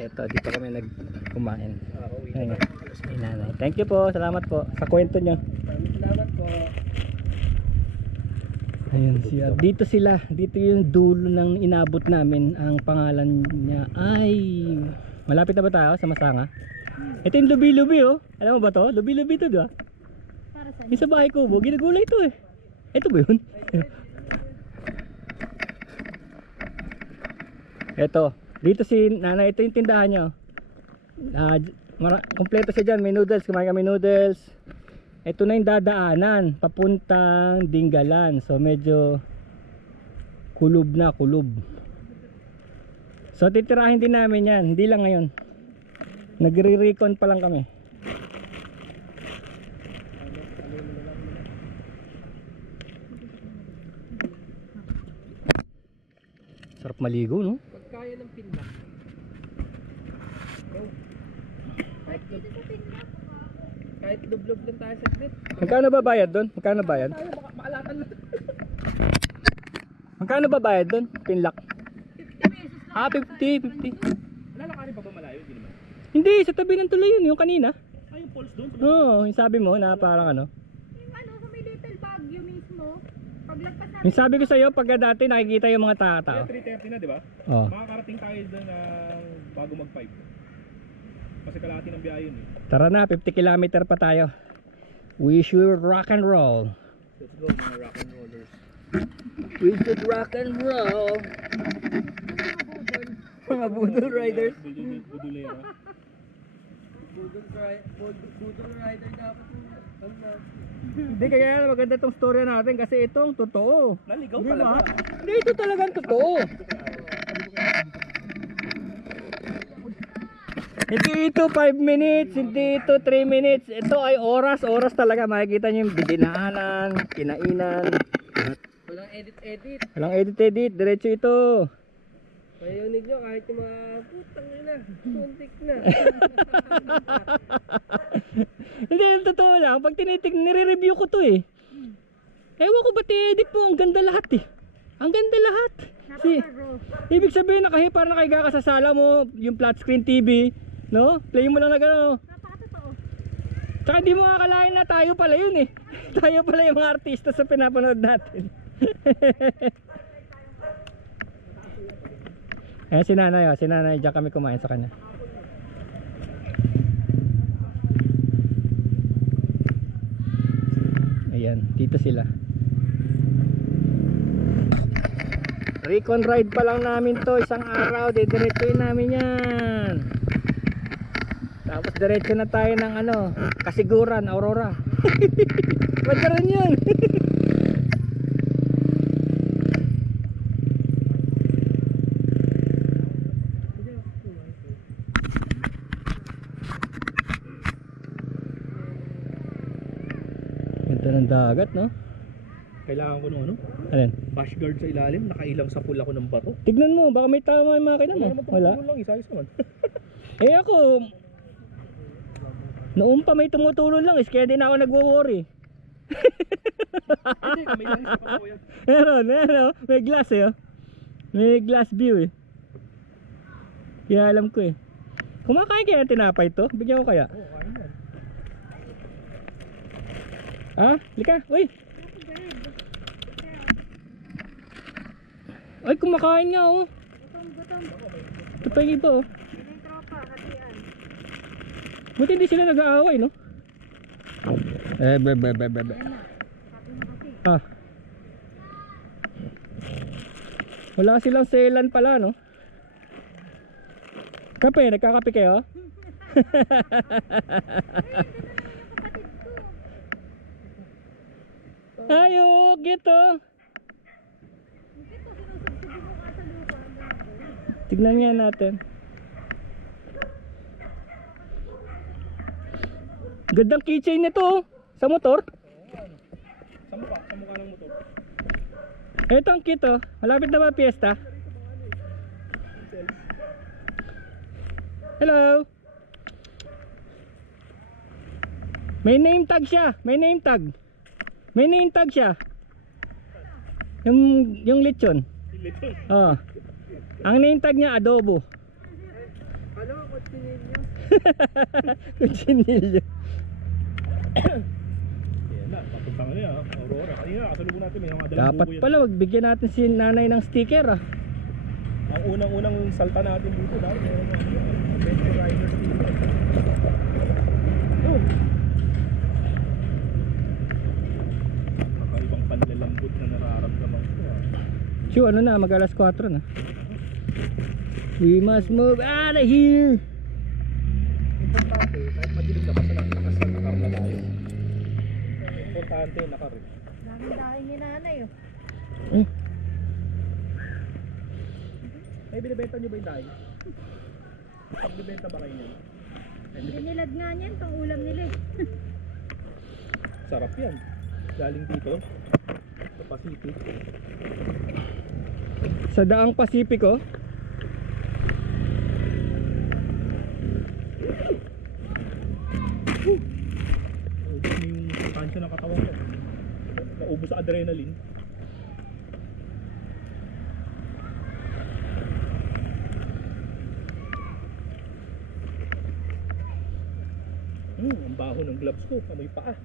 Eto, dito kami nagkumain. Ayun, nanay. Thank you po, salamat po sa kwento nyo. Salamat po. Ayun siya. Dito sila, dito yung dulo ng inabot namin. Ang pangalan niya ay, malapit na ba tayo sa Masanga? Ito yung lubi-lubi oh. Alam mo ba to? Lubi-lubi to, diba? Para saan? Yung sa bahay ko, ginagulay ito eh. Ito ba yun? Ito, dito si nanay, ito yung tindahan niya. Kompleto siya dyan, may noodles, kumain kami noodles. Ito na yung dadaanan, papuntang Dingalan. So medyo kulob na, kulob. So titirahin din namin yan, hindi lang ngayon. Nagre-recon pa lang kami. Sarap maligo, no? Pagkaya ng pinla. Kahit lublob lang tayo sa grid. Magkano ba bayad doon? Magkano bayad? Tayo makalatan lang. Magkano ba bayad doon? Pinlock. 50 pesos lang. 50. Lalakarin pa ba malayo? Hindi naman. Hindi, sa tabi ng tuloy yun, yung kanina. Ay, yung falls doon. Oo, yung sabi mo na parang ano. Yung ano, sa may Little Baguio mismo, paglagpas namin. Yung sabi ko sa'yo, pagka dati nakikita yung mga tao. Kaya 3:30 na, di ba? Oh. Makakarating tayo doon bago mag-5. Kasi kalahati ng biyahe yun eh. Tara na, 50 kilometer pa tayo. We should rock and roll. Let's go mga rock and rollers. We should rock and roll. Mga budol riders. Budulera. Budol rider dapat Hindi, kaya maganda tong story natin kasi itong totoo. naligaw Di talaga. ba? Hindi, ito talagang totoo. Hindi ito 5 minutes, hindi ito 3 minutes. Ito ay oras, oras talaga. Makikita nyo yung dinaanan, kinainan. Walang edit. Walang edit, diretso ito. Payunig nyo kahit yung mga putang ina, suntik na. Hindi, yung totoo lang. Pag nire-review ko to eh. Ewan ko ba't i-edit mo, ang ganda lahat eh. Ang ganda lahat. Ibig sabihin parang nakahiga ka sa sala mo, yung flat screen TV, no? Play mo lang na gano'n. Napakatotoo. Tsaka hindi mo akalain na tayo pala yun eh. Tayo pala yung mga artista sa pinapanood natin. Ayan si nanay, diyan kami kumain sa kanya. Ayan, dito sila. Recon ride pa lang namin to, isang araw, didiretsuin namin yan. Tapos diretso na tayo ng ano, Kasiguran, Aurora. Wala rin yun. Ganda ng dagat, no? Kailangan ko nung ano? Alin? Bash guard sa ilalim, nakailang sapul ako ng bato. Tignan mo, baka may tama yung makina mo. Wala. Lang, isayos naman. Eh ako, noon pa may tumutulong lang, kaya din ako nagwo-worry. Hindi, may lang isa pa po yan. Meron, may glass eh. Oh. May glass view eh. Kaya alam ko eh. Kumakain kaya ng tinapay to? Bigyan ko kaya. Oo, kain yan. Ah, lika, uy. Ay, kumakain nga oh. Gutom. Ito pa yung iba oh. Yun yung tropa, hatian. Buti hindi sila nag-aaway no? Be. Ayan na. Happy na kasi. Ah. Wala silang selan pala no? Kape, nagkakape kayo? Ayok, gito. Tignan nga natin. Gandang keychain nito oh. Sa motor. Sa mukha ng motor. Ito ang kit oh. Malapit na ba piyesta? Hello. May name tag siya. May name tag siya. Yung lechon. Lechon. Oh. Ang name tag niya adobo. Ano Alam mo, kutsinilyo. Kutsinilyo. Yan na, papunta nga niya, Aurora. Kanina, kasalubong natin, may mga dalang Dapat bubo yan. pala magbigyan natin si nanay ng sticker ah. Ang unang-unang salta natin dito, dahil meron mga adventure riders dito. Yun. Kakaibang panlalambot na nararamdaman ko. So ano na, mag alas 4 na. We must move out of here. Importante, kahit madilim na basta nakasal na karla tayo. Importante, nakarin. Dami-dami ni nanay oh. May binibenta nyo ba yung dahil? Binibenta ba kayo niyan? Binilad nga niyan, pang ulam nila eh. Sarap yan. Galing dito. Sa Pacific. Sa Daang Pasipiko. Naubos mo yung sustansya ng katawan ko. Naubos sa adrenaline. Ang baho ng gloves ko, amoy paa.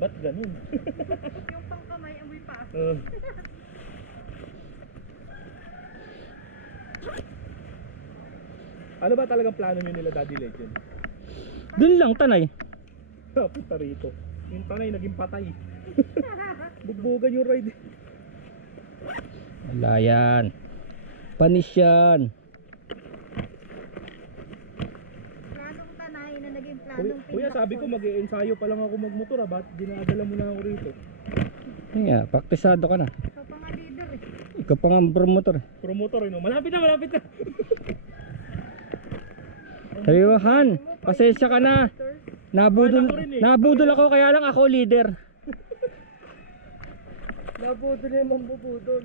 Ba't ganun? Yung pangkamay, amoy pa. Ano ba talagang plano nyo nila, Daddy Legend? Dun lang tanay. Punta rito. Yung tanay naging patay. Bugbugan yung ride. Wala yan. Panis yan. Planong tanay na naging Kuya, planong kuya, sabi ko mag-e-ensayo pa lang ako magmotor, ba't dinadala mo na ako rito? Yun nga, praktisado ka na. Ikaw pa nga leader eh. Ikaw pa nga ang promotor. Promotor, no? Malapit na, malapit na. Sabiwahan, pasensya ka na. Nabudol, Wala ko rin eh. nabudol ako kaya lang ako leader. Nabudol yung mambubudol.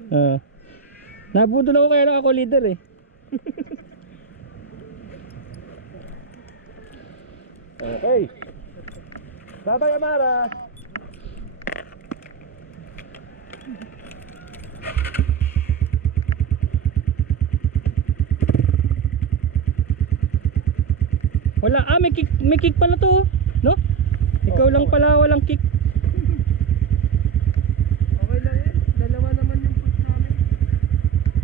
Nabudol ako kaya lang ako leader eh. Okay. Bye-bye, Amara. Wala, may kick pala to, no? Ikaw lang pala walang kick. Okay lang yan. Dalawa naman yung push namin.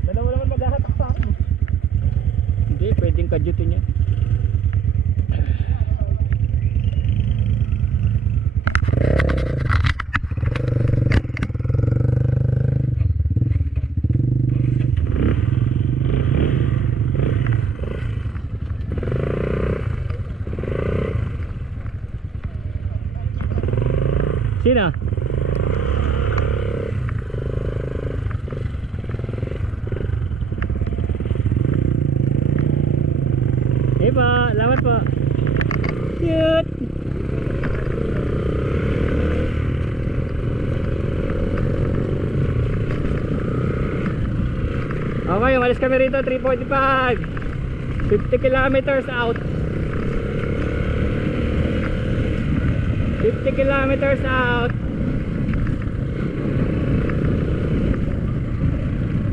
Dalawa naman maghahatak sa akin. Hindi, pwedeng kadyutin yan. Sina? Hey po, salamat po. Cute! Okay, umalis kami rito, 3:45. 50 kilometers out. 50 kilometers out.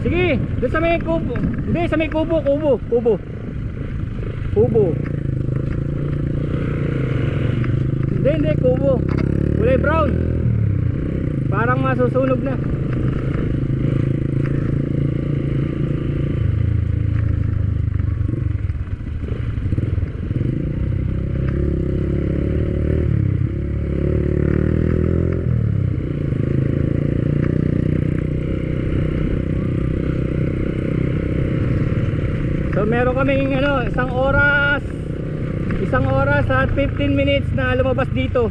Sige, doon sa may kubo. Hindi, sa may kubo. Hindi, kubo. Kulay brown. Parang masusunog na. So meron kaming isang oras at 15 minutes na lumabas dito.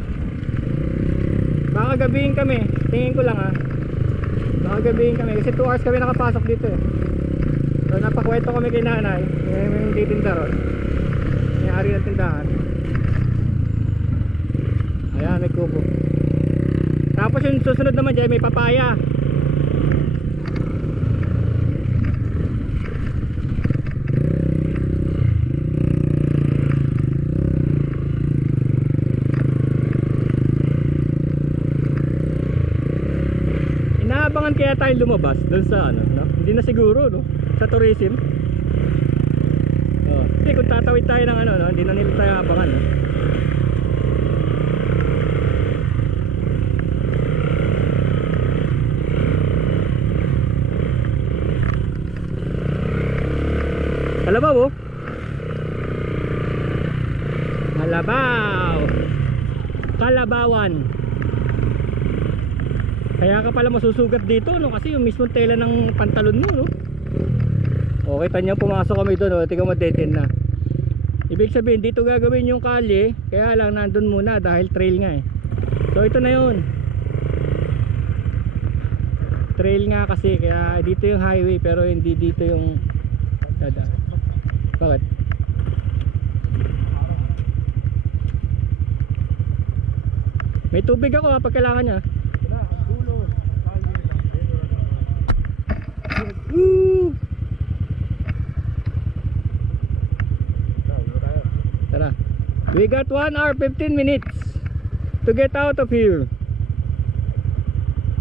Baka gabihin kami, tingin ko lang baka gabihin kami kasi 2 hours kami nakapasok dito eh. So napakwento kami kay nanay, may titinda ron, may ari ng tindahan. Ayan, may kubo. Tapos yung susunod naman dyan may papaya. Inaabangan kaya tayo lumabas doon sa no? Hindi na siguro, no? Sa tourism. Oh. Hindi, kung tatawid tayo ng ano, no? Hindi na nila tayo abangan, no? Kalabaw, oh. Kalabaw. Kalabawan. Kaya ka pala masusugat dito, no? Kasi yung mismong tela ng pantalon mo, no? Okay, tanyang pumasok kami doon, no? Tingnan mo, dead end na. Ibig sabihin, dito gagawin yung kalye. Kaya lang, nandun muna dahil trail nga, eh. So, ito na yun. Trail nga kasi, kaya dito yung highway, pero hindi dito yung dada. Bakit? May tubig ako, pag kailangan niya. Woo! Tara. We got 1 hour 15 minutes to get out of here.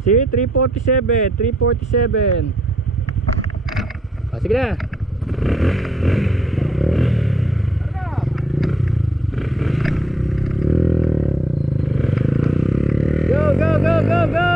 See, 3:47, 3:47. Ah, sige na. Go, go, go, go, go!